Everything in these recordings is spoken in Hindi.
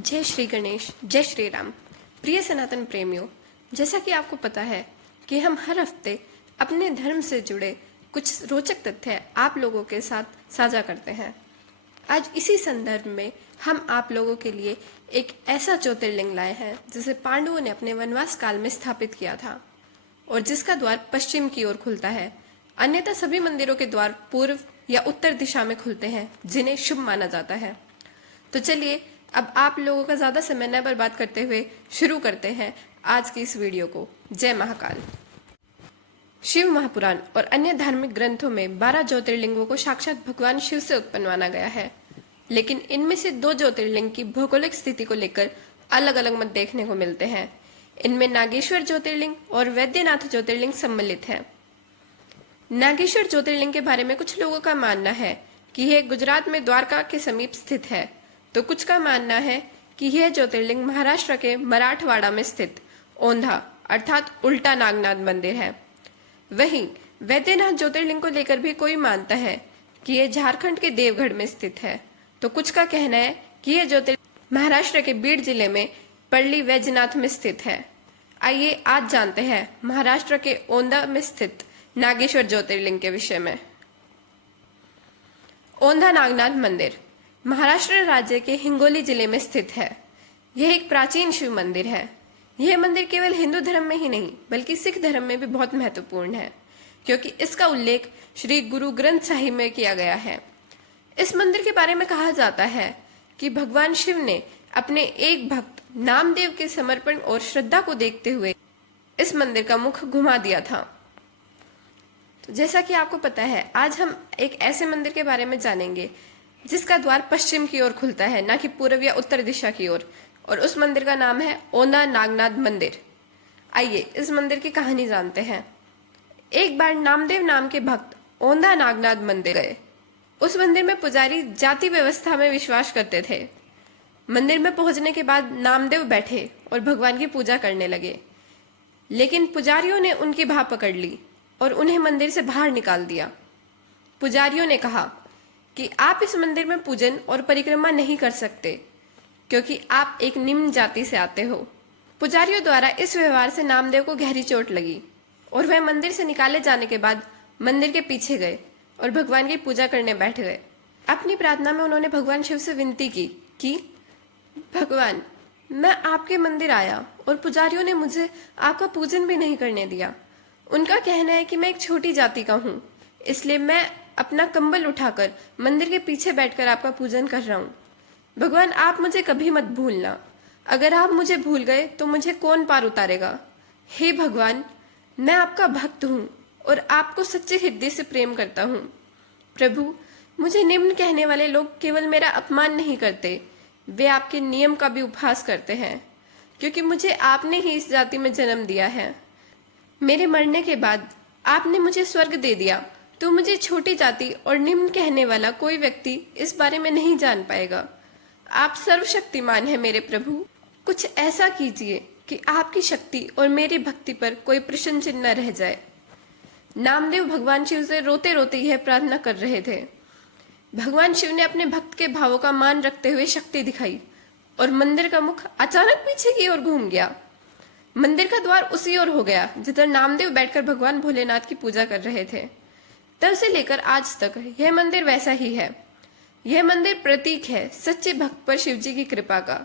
जय श्री गणेश, जय श्री राम। प्रिय सनातन प्रेमियों, जैसा कि आपको पता है कि हम हर हफ्ते अपने धर्म से जुड़े कुछ रोचक तथ्य आप लोगों के साथ साझा करते हैं। आज इसी संदर्भ में हम आप लोगों के लिए एक ऐसा ज्योतिर्लिंग लाए हैं जिसे पांडवों ने अपने वनवास काल में स्थापित किया था और जिसका द्वार पश्चिम की ओर खुलता है। अन्यथा सभी मंदिरों के द्वार पूर्व या उत्तर दिशा में खुलते हैं, जिन्हें शुभ माना जाता है। तो चलिए अब आप लोगों का ज्यादा समय न बर्बाद करते हुए शुरू करते हैं आज की इस वीडियो को। जय महाकाल। शिव महापुराण और अन्य धार्मिक ग्रंथों में 12 ज्योतिर्लिंगों को साक्षात भगवान शिव से उत्पन्न माना गया है, लेकिन इनमें से 2 ज्योतिर्लिंग की भौगोलिक स्थिति को लेकर अलग अलग मत देखने को मिलते हैं। इनमें नागेश्वर ज्योतिर्लिंग और वैद्यनाथ ज्योतिर्लिंग सम्मिलित है। नागेश्वर ज्योतिर्लिंग के बारे में कुछ लोगों का मानना है कि यह गुजरात में द्वारका के समीप स्थित है, तो कुछ का मानना है कि यह ज्योतिर्लिंग महाराष्ट्र के मराठवाड़ा में स्थित ओंधा अर्थात उल्टा नागनाथ मंदिर है। वहीं वैद्यनाथ ज्योतिर्लिंग को लेकर भी कोई मानता है कि यह झारखंड के देवगढ़ में स्थित है, तो कुछ का कहना है कि यह ज्योतिर्लिंग महाराष्ट्र के बीड जिले में पर्ली वैजनाथ में स्थित है। आइए आज जानते हैं महाराष्ट्र के ओंधा में स्थित नागेश्वर ज्योतिर्लिंग के विषय में। ओंधा नागनाथ मंदिर महाराष्ट्र राज्य के हिंगोली जिले में स्थित है। यह एक प्राचीन शिव मंदिर है। यह मंदिर केवल हिंदू धर्म में ही नहीं बल्कि सिख धर्म में भी बहुत महत्वपूर्ण है, क्योंकि इसका उल्लेख श्री गुरु ग्रंथ साहिब में किया गया है। इस मंदिर के बारे में कहा जाता है कि भगवान शिव ने अपने एक भक्त नामदेव के समर्पण और श्रद्धा को देखते हुए इस मंदिर का मुख घुमा दिया था। तो जैसा कि आपको पता है, आज हम एक ऐसे मंदिर के बारे में जानेंगे जिसका द्वार पश्चिम की ओर खुलता है, ना कि पूर्व या उत्तर दिशा की ओर, और उस मंदिर का नाम है ओंधा नागनाथ मंदिर। आइए इस मंदिर की कहानी जानते हैं। एक बार नामदेव नाम के भक्त ओंधा नागनाथ मंदिर गए। उस मंदिर में पुजारी जाति व्यवस्था में विश्वास करते थे। मंदिर में पहुंचने के बाद नामदेव बैठे और भगवान की पूजा करने लगे, लेकिन पुजारियों ने उनकी बाह पकड़ ली और उन्हें मंदिर से बाहर निकाल दिया। पुजारियों ने कहा कि आप इस मंदिर में पूजन और परिक्रमा नहीं कर सकते, क्योंकि आप एक निम्न जाति से आते हो। पुजारियों द्वारा इस व्यवहार से नामदेव को गहरी चोट लगी और वह मंदिर से निकाले जाने के बाद मंदिर के पीछे गए और भगवान की पूजा करने बैठ गए। अपनी प्रार्थना में उन्होंने भगवान शिव से विनती की कि भगवान, मैं आपके मंदिर आया और पुजारियों ने मुझे आपका पूजन भी नहीं करने दिया। उनका कहना है कि मैं एक छोटी जाति का हूँ, इसलिए मैं अपना कंबल उठाकर मंदिर के पीछे बैठकर आपका पूजन कर रहा हूँ। भगवान, आप मुझे कभी मत भूलना। अगर आप मुझे भूल गए तो मुझे कौन पार उतारेगा। हे भगवान, मैं आपका भक्त हूँ और आपको सच्चे हृदय से प्रेम करता हूँ। प्रभु, मुझे निम्न कहने वाले लोग केवल मेरा अपमान नहीं करते, वे आपके नियम का भी उपहास करते हैं, क्योंकि मुझे आपने ही इस जाति में जन्म दिया है। मेरे मरने के बाद आपने मुझे स्वर्ग दे दिया, तो मुझे छोटी जाति और निम्न कहने वाला कोई व्यक्ति इस बारे में नहीं जान पाएगा। आप सर्वशक्तिमान हैं मेरे प्रभु। कुछ ऐसा कीजिए कि आपकी शक्ति और मेरी भक्ति पर कोई प्रश्न चिन्ह न रह जाए। नामदेव भगवान शिव से रोते रोते यह प्रार्थना कर रहे थे। भगवान शिव ने अपने भक्त के भावों का मान रखते हुए शक्ति दिखाई और मंदिर का मुख अचानक पीछे की ओर घूम गया। मंदिर का द्वार उसी ओर हो गया जिधर नामदेव बैठकर भगवान भोलेनाथ की पूजा कर रहे थे। तब से लेकर आज तक यह मंदिर वैसा ही है। यह मंदिर प्रतीक है सच्चे भक्त पर शिवजी की कृपा का।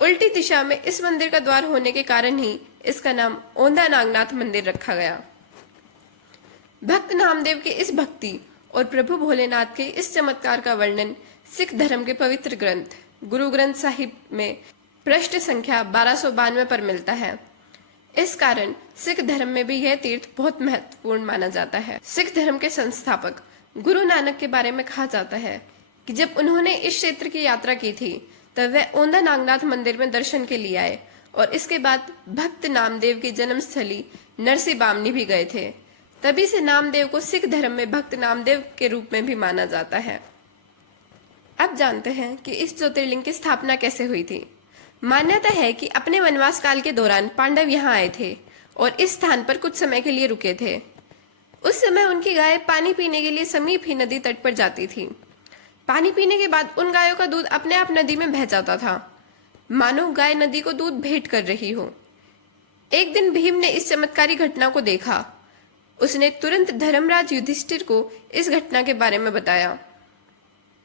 उल्टी दिशा में इस मंदिर का द्वार होने के कारण ही इसका नाम ओंधा नागनाथ मंदिर रखा गया। भक्त नामदेव के इस भक्ति और प्रभु भोलेनाथ के इस चमत्कार का वर्णन सिख धर्म के पवित्र ग्रंथ गुरु ग्रंथ साहिब में पृष्ठ संख्या 1292 पर मिलता है। इस कारण सिख धर्म में भी यह तीर्थ बहुत महत्वपूर्ण माना जाता है। सिख धर्म के संस्थापक गुरु नानक के बारे में कहा जाता है कि जब उन्होंने इस क्षेत्र की यात्रा की थी तब वह ओंधा नागनाथ मंदिर में दर्शन के लिए आए और इसके बाद भक्त नामदेव की जन्मस्थली नरसी बामनी भी गए थे। तभी से नामदेव को सिख धर्म में भक्त नामदेव के रूप में भी माना जाता है। अब जानते हैं कि इस ज्योतिर्लिंग की स्थापना कैसे हुई थी। मान्यता है कि अपने वनवास काल के दौरान पांडव यहाँ आए थे और इस स्थान पर कुछ समय के लिए रुके थे। उस समय उनकी गाय पानी पीने के लिए समीप ही नदी तट पर जाती थी। पानी पीने के बाद उन गायों का दूध अपने आप नदी में बह जाता था, मानो गाय नदी को दूध भेंट कर रही हो। एक दिन भीम ने इस चमत्कारी घटना को देखा। उसने तुरंत धर्मराज युधिष्ठिर को इस घटना के बारे में बताया।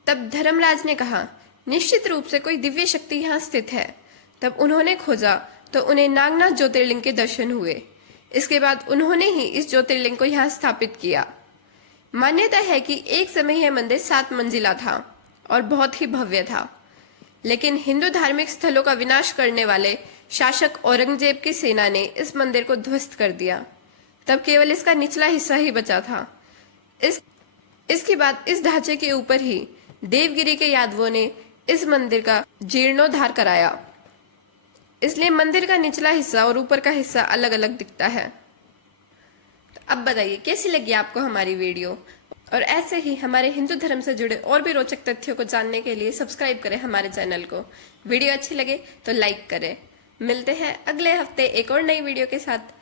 तब धर्मराज ने कहा, निश्चित रूप से कोई दिव्य शक्ति यहाँ स्थित है। तब उन्होंने खोजा तो उन्हें नागनाथ ज्योतिर्लिंग के दर्शन हुए। इसके बाद उन्होंने ही इस ज्योतिर्लिंग को यहाँ स्थापित किया। मान्यता है कि एक समय यह मंदिर 7 मंजिला था और बहुत ही भव्य था, लेकिन हिंदू धार्मिक स्थलों का विनाश करने वाले शासक औरंगजेब की सेना ने इस मंदिर को ध्वस्त कर दिया। तब केवल इसका निचला हिस्सा ही बचा था। इसके बाद इस ढांचे के ऊपर ही देवगिरी के यादवों ने इस मंदिर का जीर्णोद्धार कराया। इसलिए मंदिर का निचला हिस्सा और ऊपर का हिस्सा अलग अलग दिखता है। तो अब बताइए कैसी लगी आपको हमारी वीडियो, और ऐसे ही हमारे हिंदू धर्म से जुड़े और भी रोचक तथ्यों को जानने के लिए सब्सक्राइब करें हमारे चैनल को। वीडियो अच्छी लगे तो लाइक करें। मिलते हैं अगले हफ्ते एक और नई वीडियो के साथ।